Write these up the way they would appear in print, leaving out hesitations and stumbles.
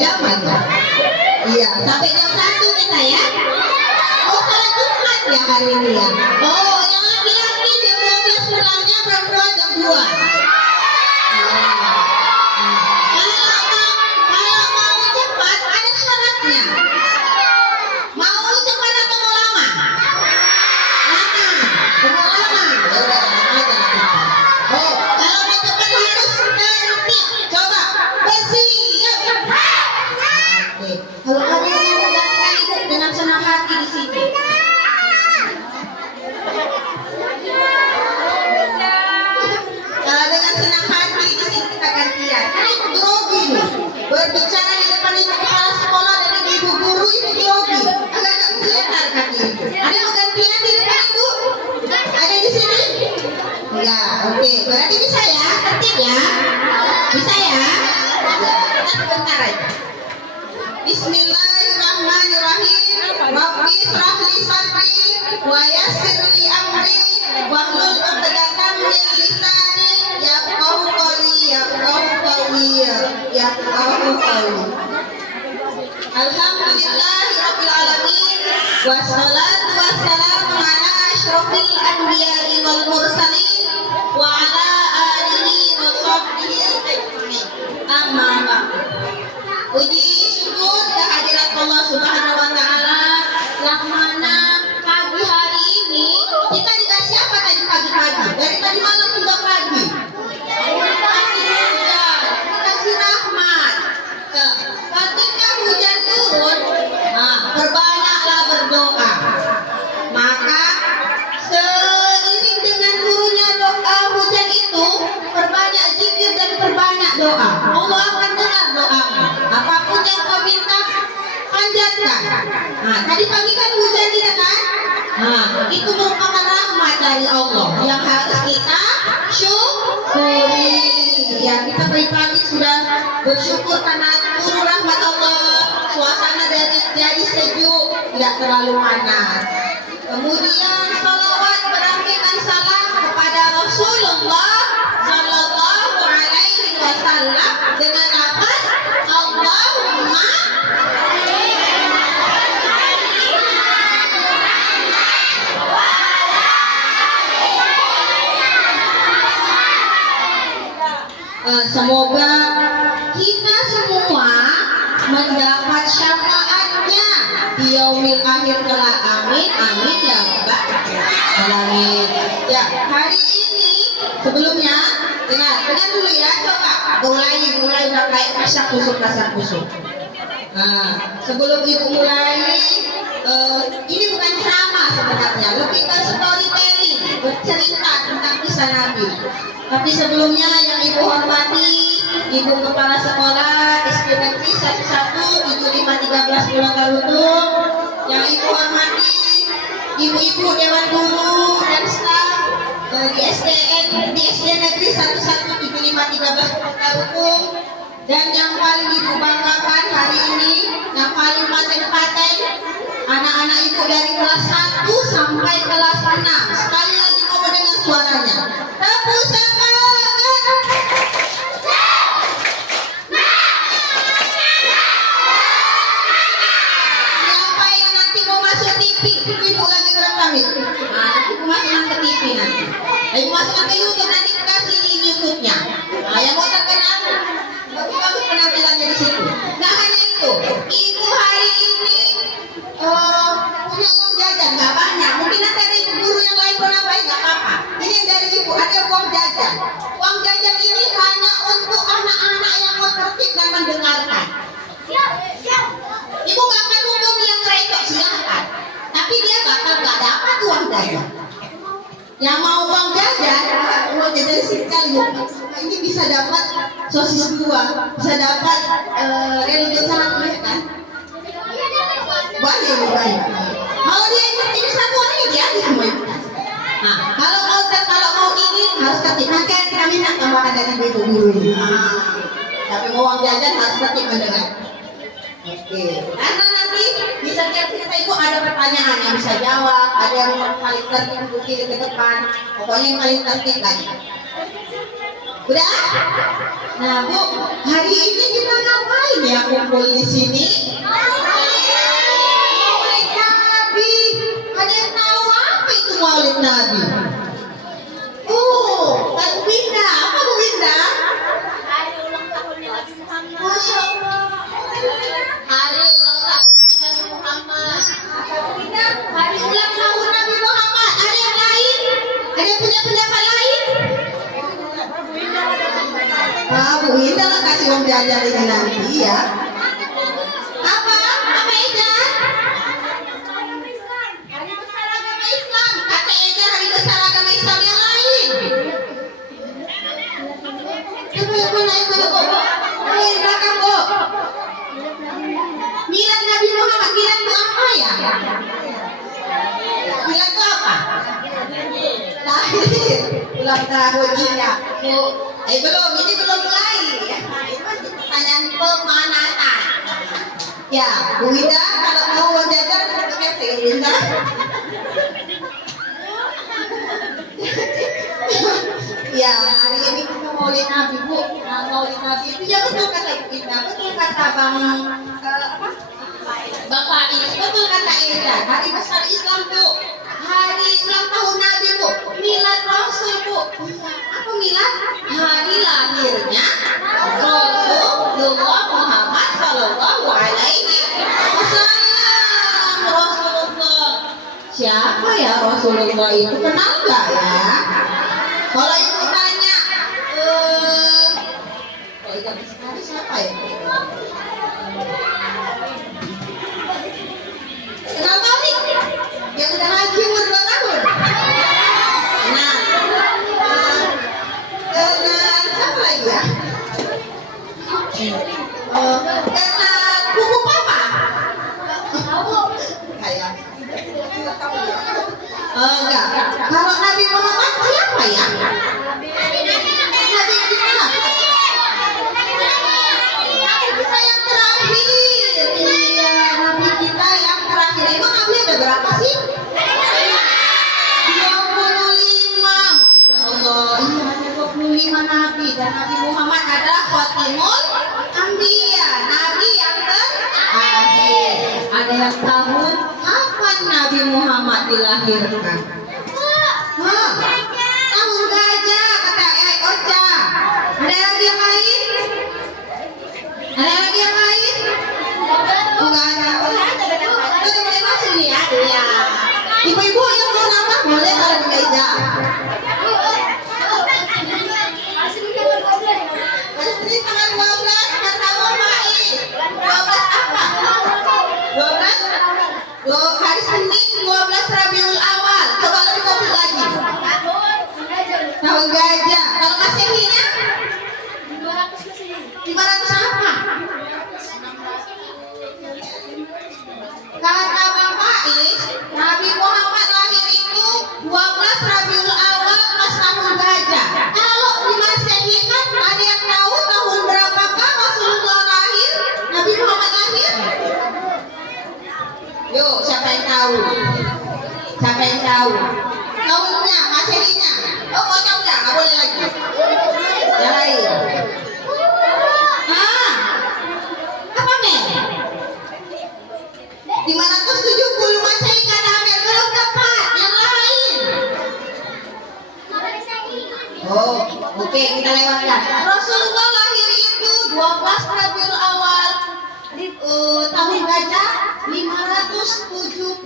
jam aja. Iya, sampai jam 1 kita ya. Oh, salat Jumat ya hari ini ya. Oh, yang laki-laki jam 12 pulangnya, perempuan jam 2. Kalau mau cepat ada syaratnya. Mau cepat atau mau lama? Mau lama. Ya udah, lama aja lah kita. Oh, kalau mau cepat harus tertib. Coba bersiap. Oke. Kalau kalian yang menggantikan ibu dengan senang hati di sini. Dengan senang hati di sini kita gantian. Ini grogi nih. Berbicara di depan ibu kepala sekolah dan ibu guru ini grogi. Agak kelihatan kaki ibu. Ada yang gantian di depan ibu? Ada di sini? Enggak. Oke. Berarti bisa ya? Tertib ya? Bisa ya? Ya. Kita sebentar aja. Bismillahirrahmanirrahim. Rabbi shrah li sadri wa yassir li amri wahlul 'uqdatam min lisani yafqahu qawli yafqahu qawli. Alhamdulillahirabbil alamin wassalatu wassalamu ala asyrofil anbiya'i wal mursalin wa ala alihi wa sahbihi ajma'in. Amma ba'du. Puji syukur kehadirat Allah Subhanahu wa taala yang mana pagi hari ini kita dikasih apa tadi pagi-pagi? Dari tadi malam hingga pagi. Dikasih hujan, dikasih rahmat. Ketika hujan turun, perbanyaklah berdoa. Maka seiring dengan turunnya doa hujan itu, perbanyak zikir dan perbanyak doa. Allah akan dengar doamu. Apapun yang kau minta, panjatkan. Tadi pagi kan hujan tidak kan? Itu merupakan rahmat dari Allah yang harus kita syukuri. Ya, kita pagi-pagi sudah bersyukur karena turun rahmat Allah. Suasana jadi sejuk, tidak terlalu panas. Kemudian salawat berangkitan salam kepada Rasulullah Sallallahu Alaihi Wasallam dengan lafaz Allahumma semoga kita semua mendapat syafaatnya di yaumil akhir kelak. Amin amin ya rabbal alamin. Ya, hari ini sebelumnya dengar dulu ya, coba mulai udah kayak kasak kusuk. Sebelum ibu mulai, ini bukan ceramah sebenarnya, lebih ke storytelling, bercerita tentang kisah Nabi. Tapi sebelumnya yang ibu hormati, ibu kepala sekolah SD Negeri 117513 Pulau Galutung, yang ibu hormati ibu-ibu dewan guru dan staf di SD Negeri 117513 Pulau Galutung, dan yang paling ibu banggakan hari ini, yang paling paten-paten, anak-anak ibu dari kelas 1 sampai kelas 6. Sekali lagi mau mendengar suaranya. Tepuk tangan. Siapa yang nanti mau masuk TV? Ibu lagi berekam itu. Ibu masukkan ke TV nanti. Ibu masukkan ke YouTube, nanti kasih di YouTube-nya. Yang mau terkenal, bagus penampilannya di situ. Nah hanya itu, ibu hari ini punya uang jajan nggak banyak. Mungkin nanti ada ibu guru yang lain pernah baik, nggak apa-apa. Ini yang dari ibu, ada uang jajan. Uang jajan ini hanya untuk anak-anak yang mau tertib dan mendengarkan. Ibu nggak akan ngomong yang rekok, silahkan. Tapi dia bakal nggak dapat uang jajan. Yang mau uang jajan sekali. Ini bisa dapat sosis 2, bisa dapat religion sangat banyak kan? Banyak. Kalau dia ini satu ini dia semua. Nah, kalau mau ini harus tertib. Nanti kita minta tambahan dari ibu guru ini. Tapi mau uang jajan harus tertib mendengar. Oke. Karena nanti di setiap cerita ibu ada pertanyaan yang bisa jawab, ada yang paling tertib ke depan. Pokoknya yang paling tertib lagi. Udah? Nah Bu, hari ini kita ngapain ya kumpul di sini? Maulid Nabi. Ada yang tahu apa itu Maulid Nabi? Kak Winda, apa Bu Winda? Hari ulang tahunnya Nabi Muhammad. Masya Allah. Hari ulang tahunnya Nabi Muhammad. Kak Winda, hari ulang tahun Nabi Muhammad. Ada yang lain? Ada yang punya pendapat lain? Bu Winda lah kasih uang jajan ini nanti ya. Apa? Apa Ejan? Hari besar agama Islam. Kata Ejan hari besar agama Islam yang lain. Coba yang mana Bu? Di belakang Bu. Milad Nabi Muhammad, milad itu apa ya? Milad itu apa? Lahir. Ulang tahun iya. Bu, ini belum mulai. Itu masih pertanyaan pemanasan. Ya, Bu Winda, kalau mau uang jajan, pakai Bu Winda. Ya, hari ini kita Maulid Nabi Bu. Nah, Maulid Nabi itu ya betul kata Ibu Winda, betul kata Bang Faiz, betul kata Eda. Hari besar Islam Bu. Hari ulang tahun Nabi Bu. Milad Rasul Bu. Apa milad? Hari lahirnya Rasulullah Muhammad Sallallahu Alaihi Wasallam. Rasulullah. Siapa ya Rasulullah itu? Kenal nggak ya? Kalau ibu tanya, kalau ibu sekali siapa ya? Kenal Taunik? Yang udah haji umur 2 tahun? Nah, dengan siapa lagi ya? Dengan kuku papa? Kayak enggak. Kalau Nabi Muhammad siapa ya? Nabi kita. Nabi kita yang terakhir. Iya, Nabi kita yang terakhir. Emang Nabi ada berapa sih? 25. Masya Allah. Iya, ada 25 Nabi. Dan Nabi Muhammad adalah Khatimul Anbiya. Nabi yang terakhir. Ada yang tahu kapan Nabi Muhammad dilahirkan? Tahun gajah kata Ocha. Ada lagi yang lain? Ada lagi yang lain? Enggak ada. Kita boleh masuk nih ya? Iya. Ibu-ibu yang mau nambah boleh kalau di meja. Istri tanggal 12 kata Faiz. 12 apa? 12? Hari Senin 12 Rabiul Awal. Coba lebih komplit lagi. Tahun gajah. Kalau Masehinya? 500 apa? Kata Bang Faiz, Nabi Muhammad lahir itu 12 Rabiul Awal pas tahun gajah. Kalau di Masehi kan ada yang tahu tahun berapakah Rasulullah lahir? Nabi Muhammad lahir? Yuk, siapa yang tahu? Siapa yang tahu? Tahunnya, Masehinya. Oh, mau tahu nggak? Nggak boleh lagi. Yang lain. Apa nih? 570 Masehi kata Amel belum tepat. Yang lain. Oh, oke, kita lewatkan. Rasulullah lahir itu 12 Rabiul Awal tahun gajah 571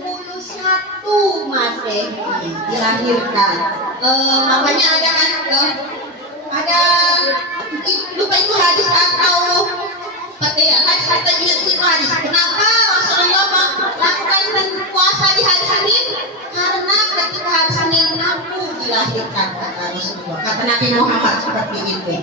Masehi dilahirkan. Makanya ada kan ada lupa itu hadis atau ya hadis atau itu hadis. Kenapa Rasulullah melakukan puasa di hari Senin? Karena ketika hari Senin aku dilahirkan kata Rasulullah, kata Nabi Muhammad seperti itu.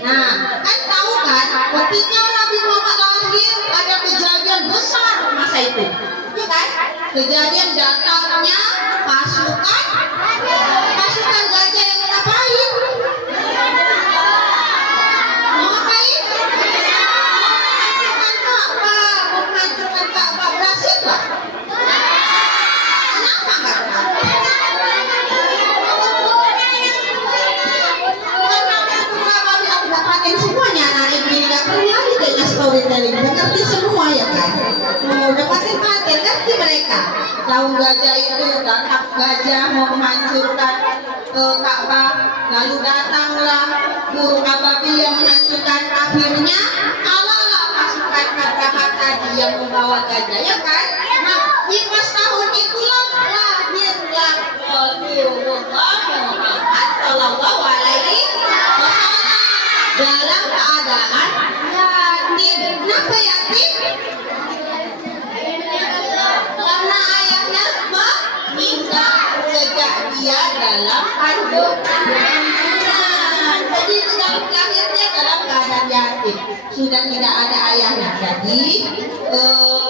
Nah, kan tahu kan ketika Nabi Muhammad lahir ada kejadian besar masa itu. Iya kan? Kejadian datangnya pasukan gajah yang ngapain? Mau ngapain? Menghancurkan Ka'bah. Berhasil nggak? Kenapa nggak? Karena aku dapatin semuanya. mereka. Tahu gajah itu datang gajah mau menghancurkan Ka'bah, lalu datanglah burung ababil yang menghancurkan. Akhirnya kalahlah pasukan Abraha tadi yang membawa gajah, ya kan? Nah, di pas tahun itulah lahirlah Rasulullah Muhammad Shallallahu Alaihi Wasallam dalam keadaan yatim. Kenapa yatim? Karena ayahnya meninggal sejak dia dalam kandungan. Jadi lahirnya dalam keadaan yatim, sudah tidak ada ayahnya. Jadi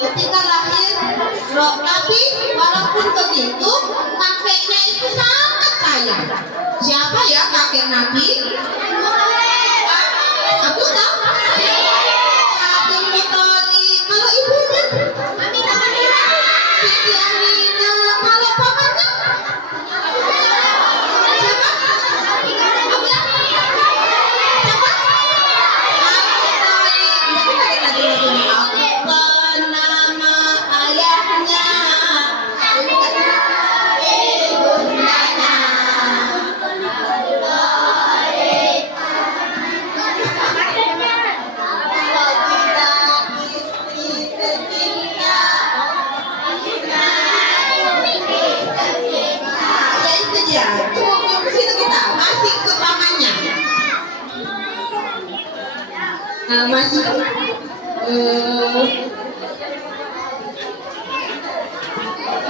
ketika lahir, tapi walaupun begitu kakeknya itu sangat sayang. Siapa ya kakek Nabi? Aku tahu. Abdul Muthalib. Kalau ibunya? Siti Aminah. Kalau pamannya? Siapa? Abu Lahab. Siapa? Abu Thalib. Berarti balik lagi lagunya. Apa nama ayahnya? Ibundanya.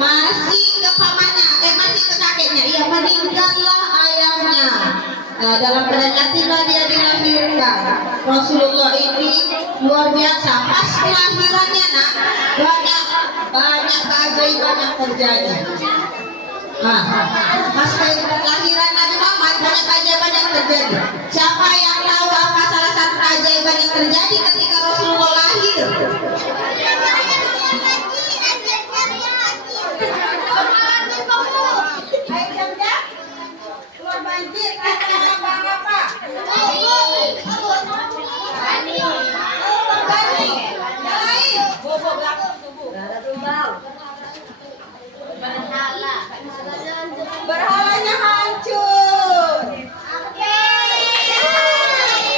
Masih ke pamannya, masih ke kakeknya. Iya, meninggallah ayahnya. Dalam keadaan yatimlah dia dilahirkan. Rasulullah ini luar biasa. Pas kelahirannya, nak, banyak keajaiban yang terjadi. Pas kelahiran Nabi Muhammad banyak keajaiban yang terjadi. Siapa yang tahu apa salah satu keajaiban yang terjadi ketika Rasulullah lahir? Keluar banjir, apa? Berhalanya hancur.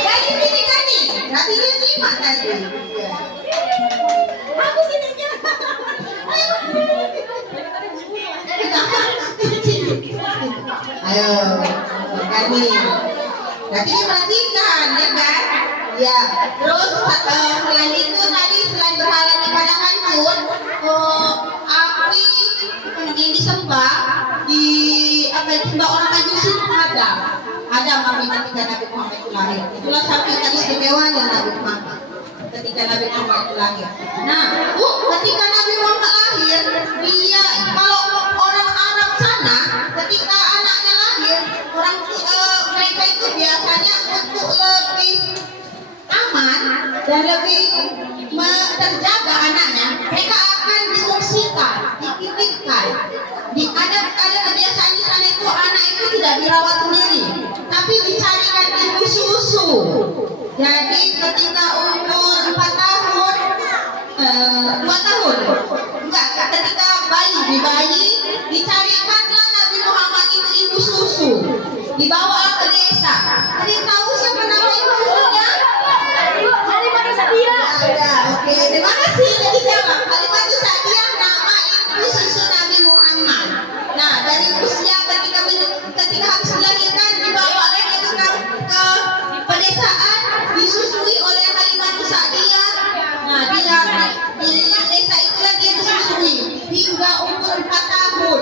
Lagi sini kan nih, nanti dia terima tadi. Aku sininya. Ayo, kami. Nanti diperhatikan, ya kan? Ya. Terus selain itu tadi selain berhalanya pada hancur, api yang disembah disembah orang Majusi ada api ketika Nabi Muhammad itu lahir. Itulah satu istimewanya Nabi Muhammad ketika Nabi Muhammad itu lahir. Nah, ketika Nabi Muhammad lahir, dia kalau orang Arab sana ketika anaknya lahir, mereka itu biasanya untuk lebih aman dan lebih terjaga anaknya, mereka akan diungsikan, dititipkan. Ada kebiasaan di sana itu anak itu tidak dirawat sendiri, tapi dicarikan ibu susu. Jadi ketika umur 4 tahun, 2 tahun, enggak, ketika bayi dicarikanlah Nabi Muhammad itu ibu susu, dibawa ke desa. Ada tahu siapa nama ibu susunya? Halimah Sa'diyah. Ada, oke. Terima kasih. Jadi siapa? Halimah Sa'diyah nama ibu susu Nabi Muhammad. Nah, dari usia ketika habis melahirkan dibawa lagi ke pedesaan, disusui oleh Halimah Sa'diyah. Nah, di desa itulah dia disusui hingga umur 4 tahun.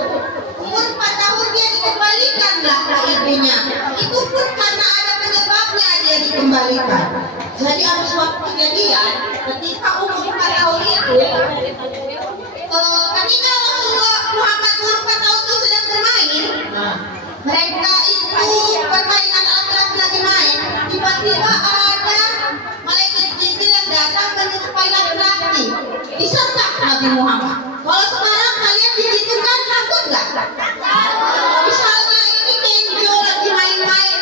Umur 4 tahun dia dikembalikanlah ke ibunya. Itu pun karena ada penyebabnya dia dikembalikan. Jadi ada suatu kejadian ketika umur 4 tahun itu, ketika Rasulullah Muhammad umur 4 tahun itu sedang bermain, mereka itu permainan anak-anak lagi main, tiba-tiba ada malaikat Jibril yang datang menyerupai laki-laki, disertak Nabi Muhammad. Kalau sekarang kalian digitukan takut nggak? Misalnya ini Kenjo lagi main-main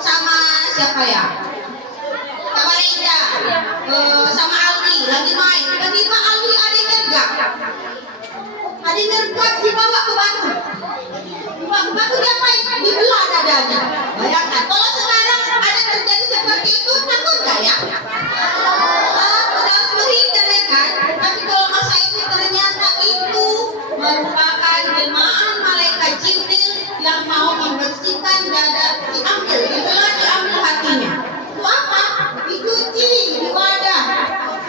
sama siapa ya? Sama Reza, sama Aldi lagi main. Tiba-tiba Aldi adiknya tegak. Ada nergap dibawa ke batu. Dibawa ke batu diapain? Dibelah dadanya. Bayangkan, kalau sekarang ada terjadi seperti itu, takut nggak ya? Udah harus menghindar ya kan? Tapi kalau masa itu ternyata itu merupakan jemaah malaikat Jibril yang mau membersihkan dada, diambil, diambil hatinya. Itu apa? Dicuci di wadah,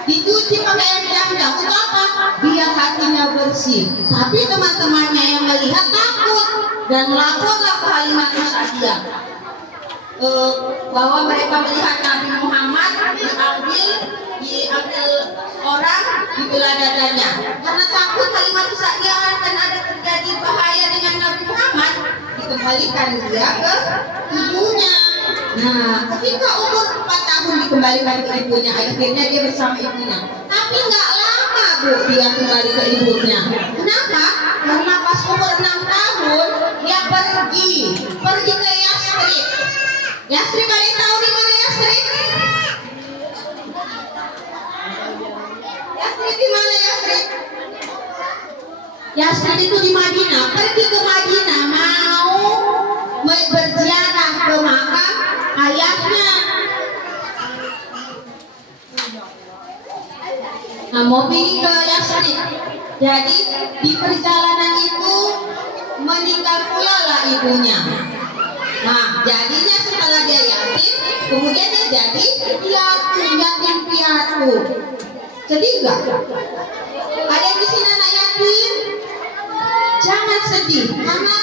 dicuci pakai air jam-jam. Untuk apa? Biar hatinya bersih. Tapi teman-temannya yang melihat takut dan laporlah ke Halimatus Sa'diyah bahwa mereka melihat Nabi Muhammad diambil orang, dibelah dadanya. Karena takut Halimatus Sa'diyah akan ada terjadi bahaya dengan Nabi Muhammad, dikembalikan dia ke ibunya. Nah, ketika umur 4 tahun dikembalikan ke ibunya, akhirnya dia bersama ibunya. Tapi nggak lama Bu dia kembali ke ibunya. Kenapa? Karena pas umur 6 tahun dia pergi ke Yasrib. Yasrib, ada yang tahu di mana Yasrib? Yasrib di mana Yasrib? Yasrib itu di Madinah. Pergi ke Madinah mau berziarah ke makam ayahnya. Nah, mau pergi ke Yasrib. Jadi di perjalanan itu meninggal pula lah ibunya. Nah, jadinya setelah dia yatim, kemudian dia jadi yatim piatu. Sedih nggak? Ada yang di sini anak yatim? Jangan sedih, karena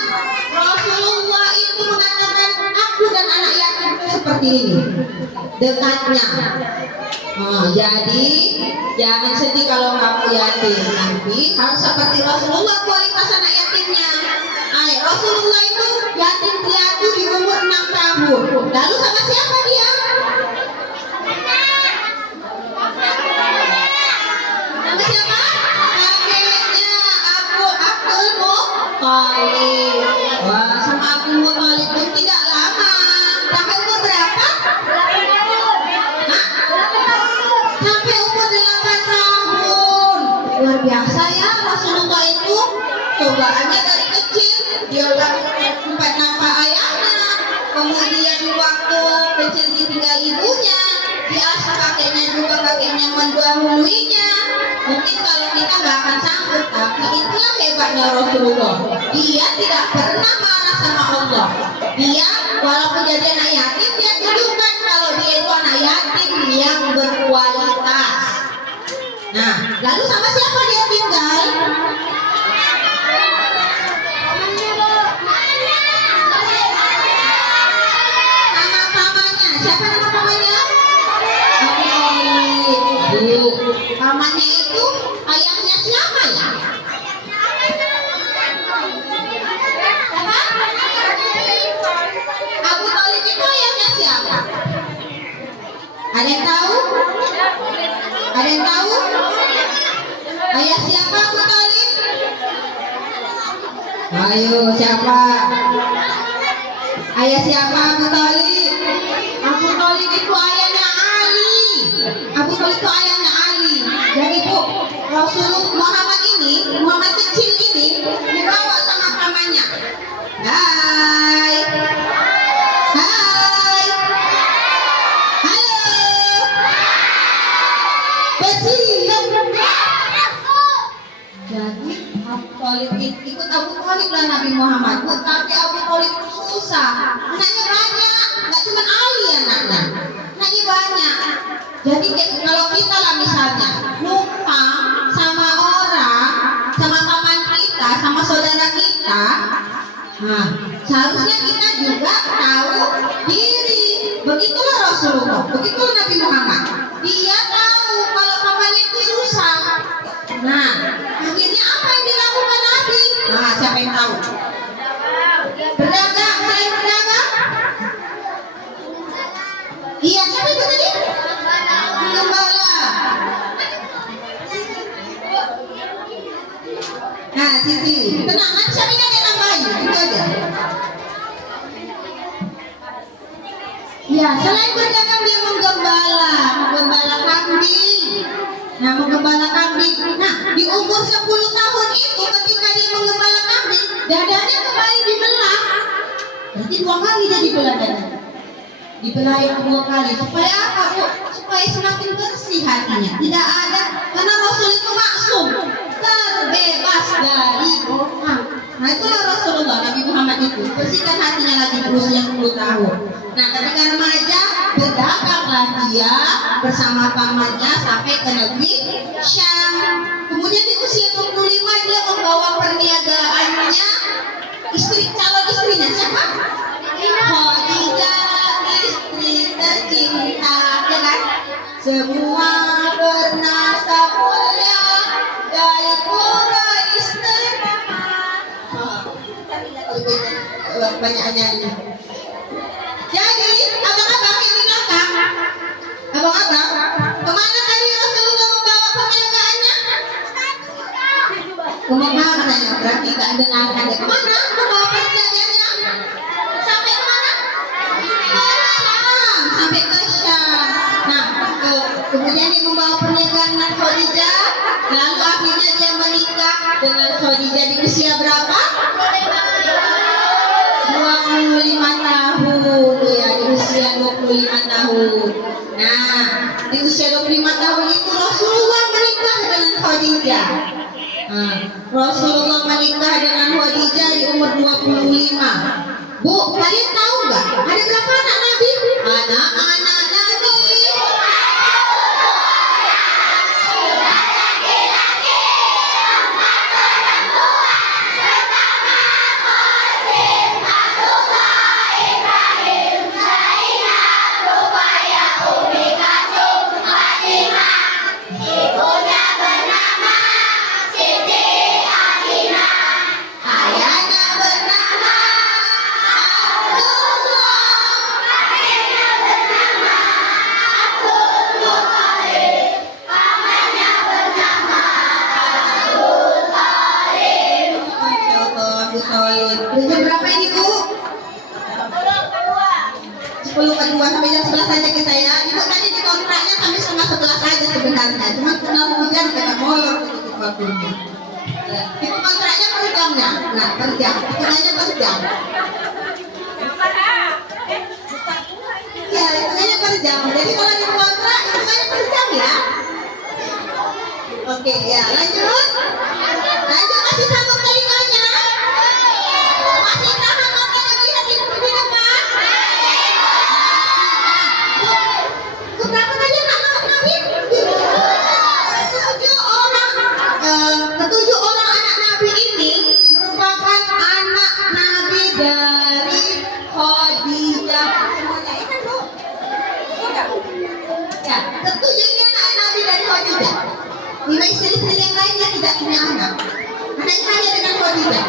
Rasulullah itu mengatakan aku dan anak yatim itu seperti ini dekatnya. Jadi jangan sedih kalau kamu yatim, tapi harus seperti Rasulullah kualitas anak yatimnya. Rasulullah itu yatim piatu di umur 6 tahun. Lalu sama siapa dia? Sama siapa? Kakeknya Abdul Muthalib. Wah, sama Abdul Muthalib pun tidak lama. Sampai umur berapa? Sampai umur 8 tahun. Luar biasa ya Rasulullah itu. Cobaannya dari kecil dia sempat nampak ayahnya, kemudian waktu kecil ditinggal ibunya, diasuh kakeknya mendahuluinya. Mungkin kalau kita nggak akan sanggup, tapi itulah hebatnya Rasulullah. Dia tidak pernah marah sama Allah. Dia walaupun jadi anak yatim, dia tunjukkan kalau dia itu anak yatim yang berkualitas. Nah, lalu sama siapa dia tinggal? Siapa nama pamannya? Abu Thalib. Pamannya itu ayahnya siapa ya? Siapa? Abu Thalib itu ayahnya siapa? Ada yang tahu? Ada yang tahu? Ayah siapa Abu Thalib? Ayo, siapa? Ayah siapa Abu Thalib? Abu Thalib itu ayahnya Ali. Abu Thalib itu ayahnya Ali. Jadi Bu, Muhammad kecil ini dibawa sama pamannya. Hai. Hai. Halo. Bersiap. Jadi Abu Thalib ikut Abu Thalib lah Nabi Muhammad. Tapi Abu Thalib susah. Anaknya banyak. Nggak cuma Ali anaknya banyak. Jadi kalau kita lah misalnya numpang sama orang, sama paman kita, sama saudara kita, nah seharusnya kita juga tahu diri. Begitulah Rasulullah, begitulah Nabi Muhammad. Dia tahu kalau pamannya itu susah. Nah akhirnya apa yang dilakukan Nabi? Nah siapa yang tahu? Berdagang, selain berdagang? Iya, siapa itu tadi? Gembala. Nah, Siti, tenang, nanti siapa yang nambahin? Itu aja. Ya, selain berdagang dia menggembala kambing. Nah, menggembala kambing. Nah, di umur 10 tahun itu ketika dia menggembala kambing, dadanya kembali dibelah. Berarti 2 kali dia dibelah dadanya. Dibelah yang 2 kali. Supaya apa, Bu? Supaya semakin bersih hatinya. Tidak ada, karena Rasul itu maksum, terbebas dari dosa. Nah, itulah Rasulullah Nabi Muhammad itu bersihkan hatinya lagi di usia 10 tahun. Nah, ketika remaja berdaganglah dia bersama pamannya sampai ke negeri Syam. Kemudian di usia 25 dia membawa perniagaannya calon istrinya siapa? Khadijah, istri tercinta, ya kan? Semua bernasab mulia dari Quraisy ternama. Banyak ini. Jadi, abang-abang yang di belakang, abang-abang, kemana tadi Rasulullah membawa perniagaannya? Ke Mekah katanya, berarti tak dengarkan dia. Kemana membawa perniagaannya? Sampai kemana? Ke Syam, sampai ke Syam. Nah, kemudian dia membawa perniagaan dengan Khadijah, lalu akhirnya dia menikah dengan Khadijah di usia berapa? 25 tahun ya, di usia 25 tahun. Nah, di usia 25 tahun itu Rasulullah menikah dengan Khadijah. Nah, Rasulullah menikah dengan Khadijah di umur 25. Bu, kalian tahu nggak? Ada berapa anak Nabi? Anak-anak Nabi. Ayahnya bernama Abu Thalib. Jam berapa ini, Bu? 10 ke 2 sampai jam 11 saja kita ya. Ibu tadi di kontraknya sampai setengah 11 saja sebenarnya. Cuma kena hujan kena molor sedikit waktunya. Ya. Itu kontraknya per jamnya. Nah, per jam. Hitungannya per jam. Ya, hitungannya per jam. Jadi kalau di kontrak hitungannya per jam ya. Oke, ya lanjut. Lanjut, masih sanggup telinganya? Masih tahan ngobrol lihat di depan? Keberapa tadi anak Nabi? 7 orang. Ketujuh orang anak Nabi ini merupakan anak Nabi dari Khadijah. Semuanya ini kan, Bu? Ya, ketujuh ini anak Nabi dari Khadijah. 5 istri-istri yang lainnya tidak punya anak. Anaknya hanya dengan Khadijah.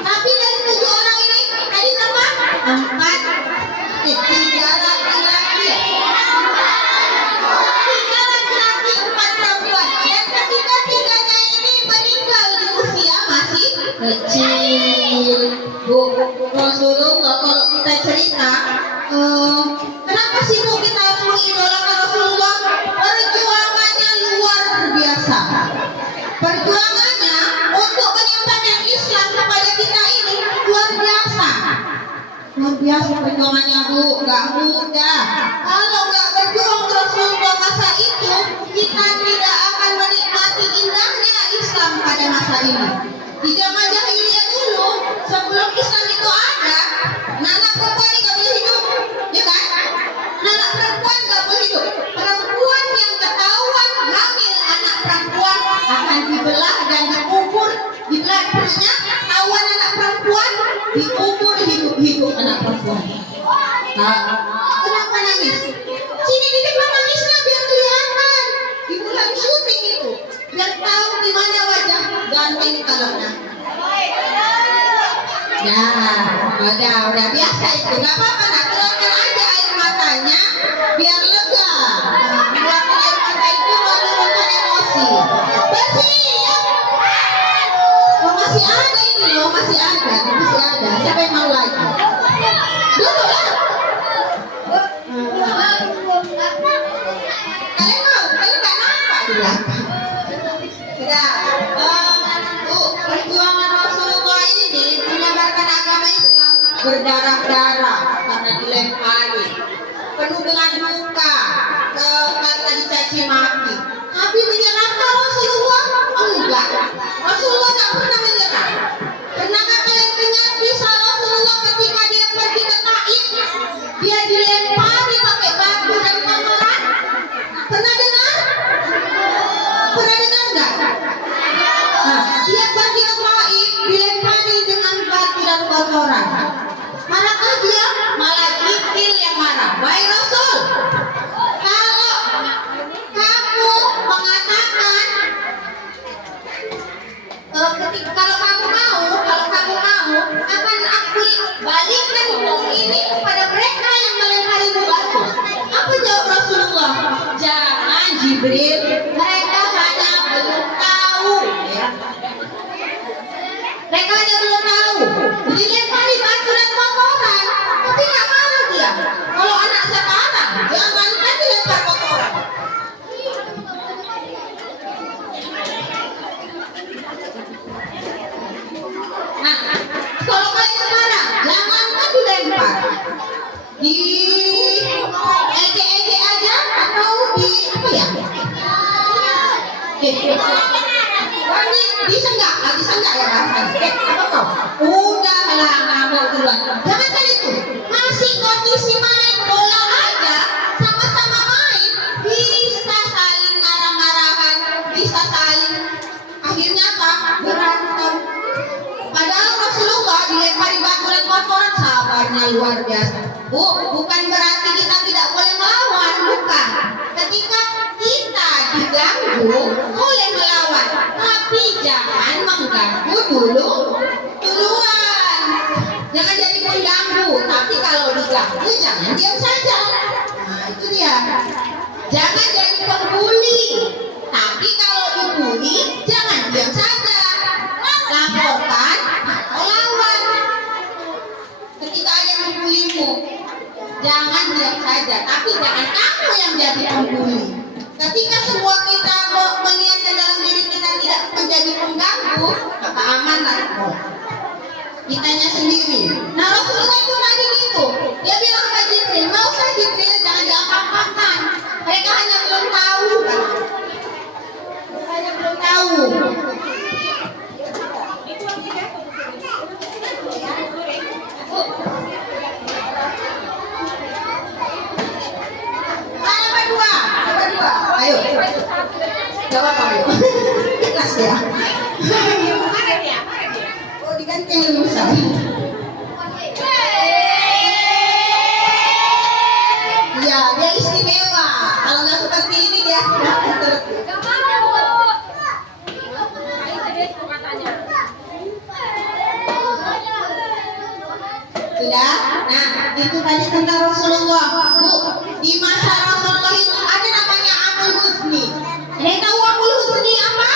Tapi dari 7 orang ini, tadi berapa? 4. 3 laki-laki. 3 laki-laki, 4 perempuan. Dan ketiga-tiganya ini meninggal di usia masih kecil. Bu, Rasulullah kalau kita cerita, kenapa sih Bu kita harus mengidolakan Rasulullah? Perjuangannya luar biasa. Perjuangannya untuk menyampaikan Islam kepada kita ini luar biasa. Luar biasa perjuangannya, Bu, nggak mudah. Kalau nggak berjuang Rasulullah masa itu, kita tidak akan menikmati indahnya Islam pada masa ini. Di zaman jahiliyah dulu, sebelum Islam itu ada, anak perempuan ini nggak boleh hidup, ya kan? Anak perempuan nggak boleh hidup. Perempuan yang ketahuan hamil anak perempuan akan dibelah dan dikubur, dibelah perutnya, ketahuan anak perempuan, dikubur hidup-hidup anak perempuan. Nah, kenapa nangis? Sini di depan nangislah biar kelihatan. Ibu lagi syuting itu, biar tahu di mana wajah ganteng kalaunya. Ya, udah biasa itu, nggak apa-apa. Nah, keluarkan aja air matanya, biar lega. Nah, keluarkan air mata itu menurunkan emosi. Bersih ya. Oh, masih ada ini loh, masih ada. Siapa yang mau lagi? Duduk lah. Kalian nggak nampak di belakang. berdarah-darah karena dilempari, penuh dengan luka, kata dicaci maki. Tapi menyerahkah Rasulullah? Enggak. Rasulullah tak pernah menyerah. Pernahkah kalian dengar kisah Rasulullah ketika dia pergi ke Taif? Dia dilempari pakai batu dan kotoran. Pernah dengar? Pernah dengar enggak? Nah, dia pergi ke Taif dilempari dengan batu dan kotoran. Marahkah dia? Malah Jibril yang marah. Wahai Rasul, kalau kamu mengatakan kalau kamu mau akan aku balikkan gunung ini kepada mereka yang melemparimu batu. Apa jawab Rasulullah? Jangan Jibril, mereka hanya belum tahu ya. Mereka hanya belum tahu. Dilempari batu dan kotoran, tapi nggak marah dia. Kalau anak sekarang, jangan kan dilempar kotoran. Nah, kalau kalian sekarang, jangan kan dilempar, di ejek-ejek aja atau di apa ya? Disenggak ya bahasanya. Apa kau? Udahlah, nggak mau duluan. Jangan kan itu. Masih kondisi main bola aja, sama-sama main, bisa saling marah-marahan, bisa saling akhirnya apa? Berantem. Padahal Rasulullah dilempari batu dan kotoran, sabarnya luar biasa. Bu, bukan berarti kita tidak boleh melawan, bukan. Ketika kita diganggu, boleh melawan, tapi jangan mengganggu duluan. Jangan jadi pengganggu, tapi kalau diganggu jangan diam saja. Nah, itu dia. Jangan jadi pembuli, tapi kalau dibully jangan diam saja. Laporkan atau lawan. Ketika ada yang membulimu, jangan diam saja, tapi jangan kamu yang jadi pembuli. Ketika semua kita meniatkan dalam diri kita tidak menjadi pengganggu, maka amanlah kitanya sendiri. Nah, Rasulullah itu tadi gitu. Dia bilang ke Jibril, mau usah Jibril, jangan diapa-apakan. Mereka hanya belum tahu kan? Hanya belum tahu. Ayo, jawab ayo. Ikhlas ya. Oh, diganti yang lulusan. Iya, dia istimewa. Kalau nggak seperti ini dia nggak seperti. Sudah? Nah, itu tadi tentang Rasulullah. Bu, di masa Rasulullah itu ada namanya Amul Husni. Ada yang tahu Amul Husni apa?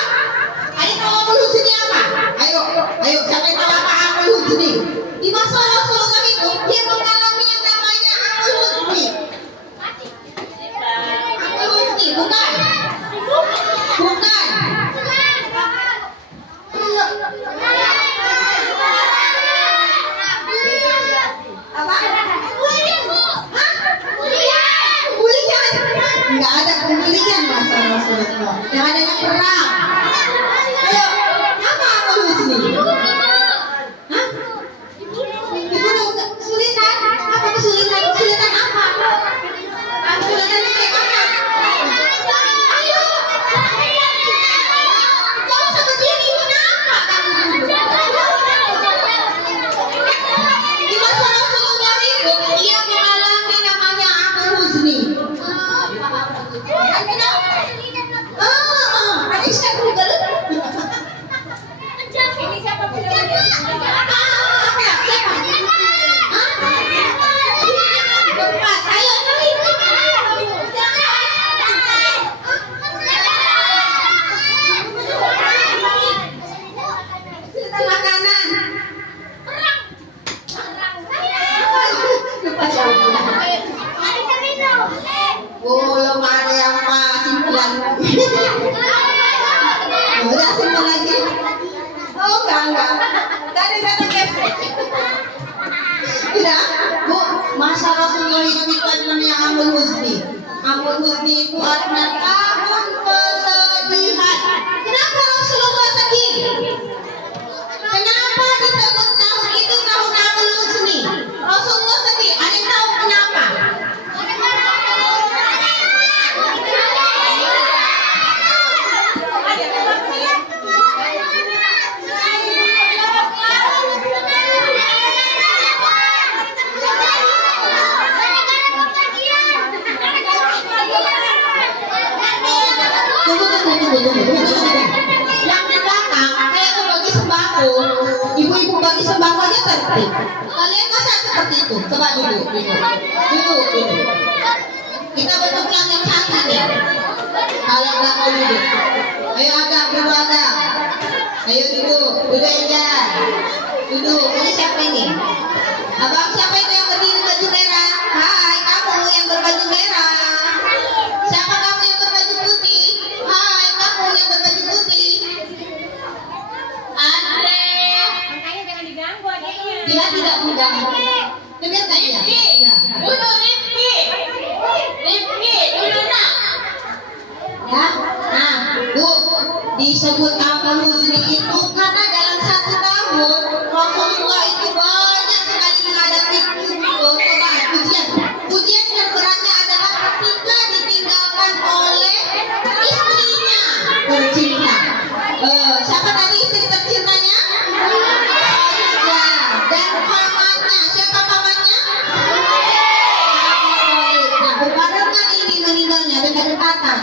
Ada yang tahu Amul Husni apa? Ayo, siapa yang tahu apa Amul Husni? Di masa Rasulullah itu dia mengalami yang namanya Amul Husni. Amul Husni, bukan? Bukan. Apa? Bulian. Enggak ada pembulian masa Rasulullah. Jangan tertib. Kalian masa seperti itu? Coba duduk. Kita bentuk pulang yang satu nih. Kalau nggak mau duduk, ayo agak dulu agak. Ayo duduk aja. Duduk. Ini siapa ini? Abang siapa itu yang berdiri baju merah? Hai, kamu yang berbaju merah. Siapa kamu yang berbaju putih? Hai, kamu yang berbaju putih. Andre. Makanya jangan diganggu adiknya. Dia tidak mengganggu. Dengarkan ya. Ya. Dulu Rifki, dulu nak. Ya. Nah, Bu, disebut Abul Huzni itu karena dalam 1 tahun Rasulullah itu banyak sekali menghadapi cobaan, ujian. Ujian terberatnya adalah ketika ditinggalkan oleh istrinya tercinta. Siapa tadi istri tercintanya? Ya. Dan pamannya. Siapa pamannya? Nah, berbarengan ini meninggalnya dengan dekatan.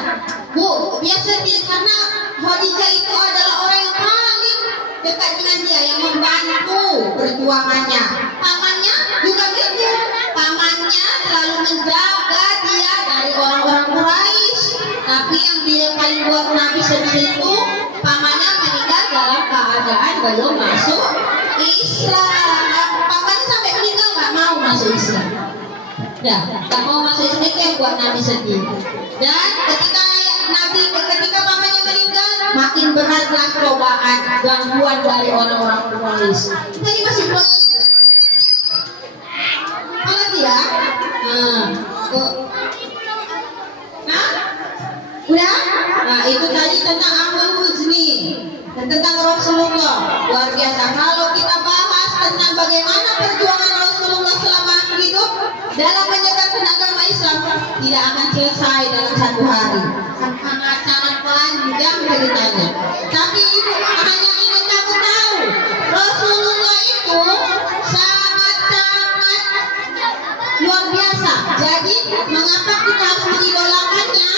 Bu, dia sedih karena Khadijah itu adalah orang yang paling dekat dengan dia, yang membantu perjuangannya. Pamannya juga gitu. Pamannya selalu menjaga dia dari orang-orang Quraisy. Tapi yang dia paling buat Nabi sedih itu, pamannya meninggal dalam keadaan belum masuk Islam. Pamannya sampai meninggal nggak mau masuk Islam. Ya, nggak mau masuk Islam, itu yang buat Nabi sedih. Dan ketika pamannya meninggal, makin beratlah cobaan, gangguan dari orang-orang Quraisy. Tadi masih buat apa lagi ya? Nah, udah? Nah, itu tadi tentang Abul Huzni dan tentang Rasulullah. Luar biasa. Kalau kita bahas tentang bagaimana perjuangan Rasulullah selama hidup dalam menyebarkan agama Islam, tidak akan selesai dalam 1 hari. Sangat panjang ceritanya. Tapi ibu hanya ingin kamu tahu, Rasulullah itu sangat luar biasa. Jadi mengapa kita harus mengidolakannya?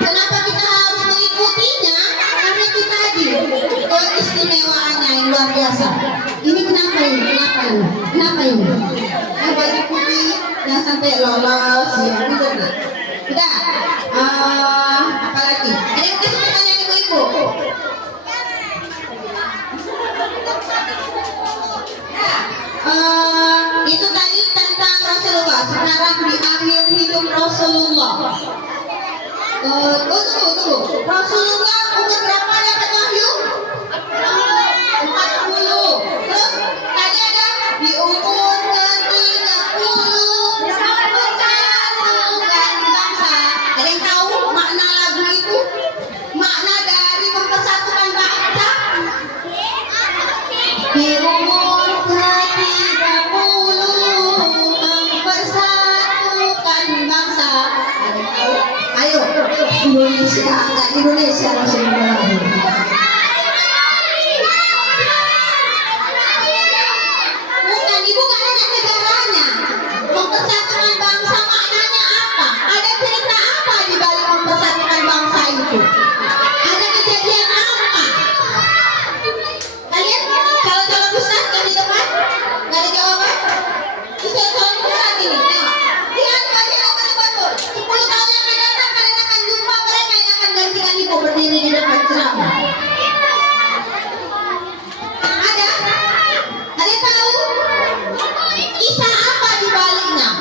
Kenapa kita harus mengikutinya? Karena itu tadi keistimewaannya yang luar biasa. Ini kenapa ini? Yang baju putih yang sampai lolos ya, gitu deh. Udah. Apa lagi? Ada yang kasih pertanyaan ibu-ibu? Itu tadi tentang Rasulullah. Sekarang di akhir hidup Rasulullah. Tunggu. Rasulullah umur berapa dapat wahyu? 40. Terus tadi ada di umur ke-30 mempersatukan bangsa. Ada yang tahu makna lagu itu? Makna dari mempersatukan bangsa? Di umur ke-30 mempersatukan bangsa. Ada yang tahu? Ayo, Indonesia Rasulullah. Bukan, ibu nggak nanya negaranya. Mempersatukan bangsa maknanya apa? Ada cerita apa di balik mempersatukan bangsa itu? Ada kejadian apa? Kalian kalau calon ustaz yang di depan nggak ada jawaban? Ustaz calon ustaz ini, lihat aja yang betul. 10 tahun yang akan datang kalian akan jumpa mereka yang akan gantikan ibu berdiri di depan ceramah. Ada yang tahu? Kisah apa di baliknya?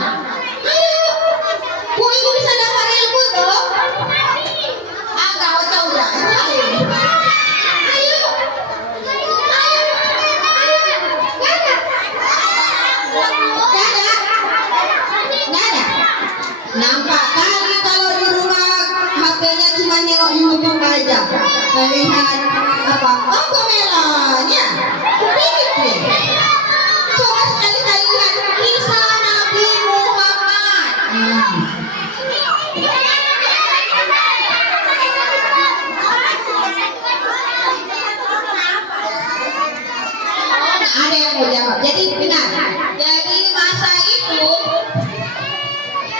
Ayo, Bu ini bisa dapat ilmu dong. Agak udah. Ayo. Nggak ada. Nampak kali kalau di rumah HP-nya cuma nengok YouTube aja. Melihat apa? Oh, komelannya. Kupikir. Coba sekali-kali lihat kisah Nabi Muhammad. Ada yang mau jawab. Jadi benar. Jadi masa itu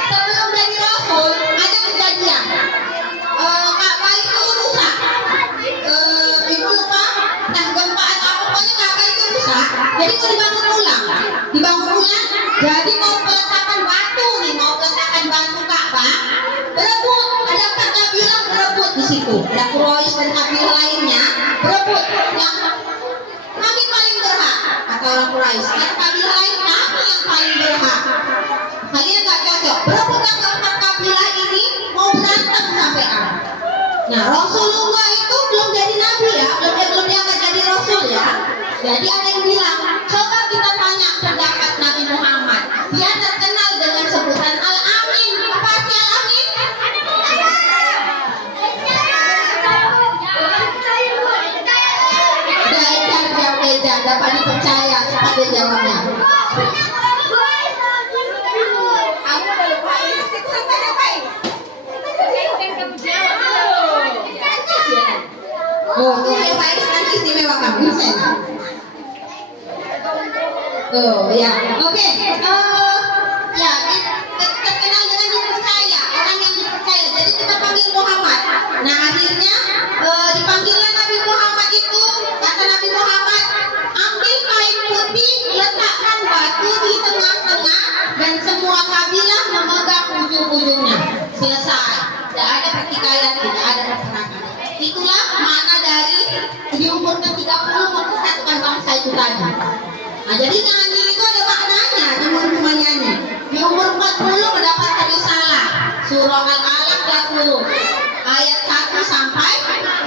sebelum jadi Rasul ada kejadian. Ka'bah itu rusak. Ibu lupa, gempa atau apa, pokoknya Ka'bah itu rusak. Jadi Jadi mau dibangun ulang. Jadi mau peletakan batu nih, mau peletakan batu Ka'bah. Berebut, ada 4 kabilah berebut di situ. Ada Quraisy dan kabilah lainnya berebut. Yang kami paling berhak, kata orang Quraisy. Kata kabilah lain, kami yang paling berhak. Kalian gak cocok. Berebutlah keempat kabilah ini mau berantem sampai akhir. Nah, Rasulullah itu belum jadi nabi ya, belum diangkat jadi rasul ya. Jadi ada yang bilang, coba kita tanya pendapat Nabi Muhammad. Dia terkenal dengan sebutan Al-Amin. Apa arti Al-Amin? Beda, dapat dipercaya. Cepat dia jawabnya. Oh, ya Pak Iris nanti istimewa kamu, oh ya, oke. Ya, terkenal dengan dipercaya, orang yang dipercaya. Jadi kita panggil Muhammad. Nah, akhirnya dipanggillah Nabi Muhammad itu. Kata Nabi Muhammad, ambil kain putih, letakkan batu di tengah-tengah, dan semua kabilah memegang ujung-ujungnya. Selesai. Tidak ada pertikaian, tidak ada perperangan. Itulah makna dari di umur ke-30 mempersatukan bangsa itu tadi. Nah, jadi nyanyi itu ada maknanya di umur nyanyi. Di umur 40 mendapatkan risalah. Surah Al-Alaq turun. Ayat 1 sampai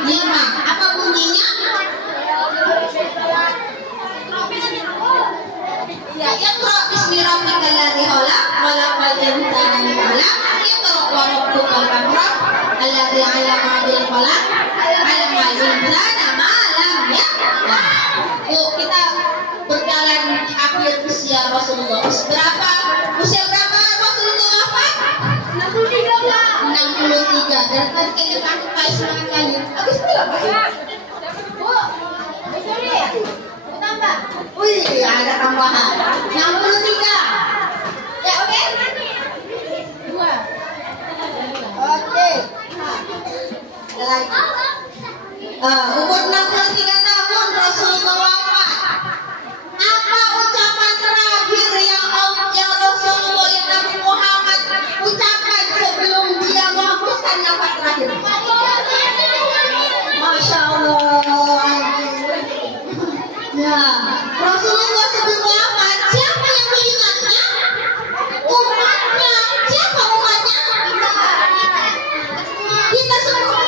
5. Apa bunyinya? Ya, Iqra bismi rabbikal ladzi khalaq, khalaqal insana min 'alaq. Iqra wa rabbukal akram, alladzi 'allama bil qalam, 'allamal insana ma lam ya'lam. Yuk kita berjalan di akhir usia Rasulullah. Usia berapa Rasulullah wafat? 63. Dan tadi kayaknya kamu kayak semangat kali. Habis itu apa ya? Bu, tambah. Wih, ada tambahan. 63. Ya, oke. 2. Oke. Ada lagi. Umur 63 tahun Rasulullah wafat. Apa ucapan terakhir yang Rasulullah, yang Nabi Muhammad ucapkan sebelum dia menghembuskan nafas terakhir? Masya Allah. Ya, Rasulullah sebelum wafat, siapa yang mengingatnya? Umatnya. Siapa umatnya? Kita semua.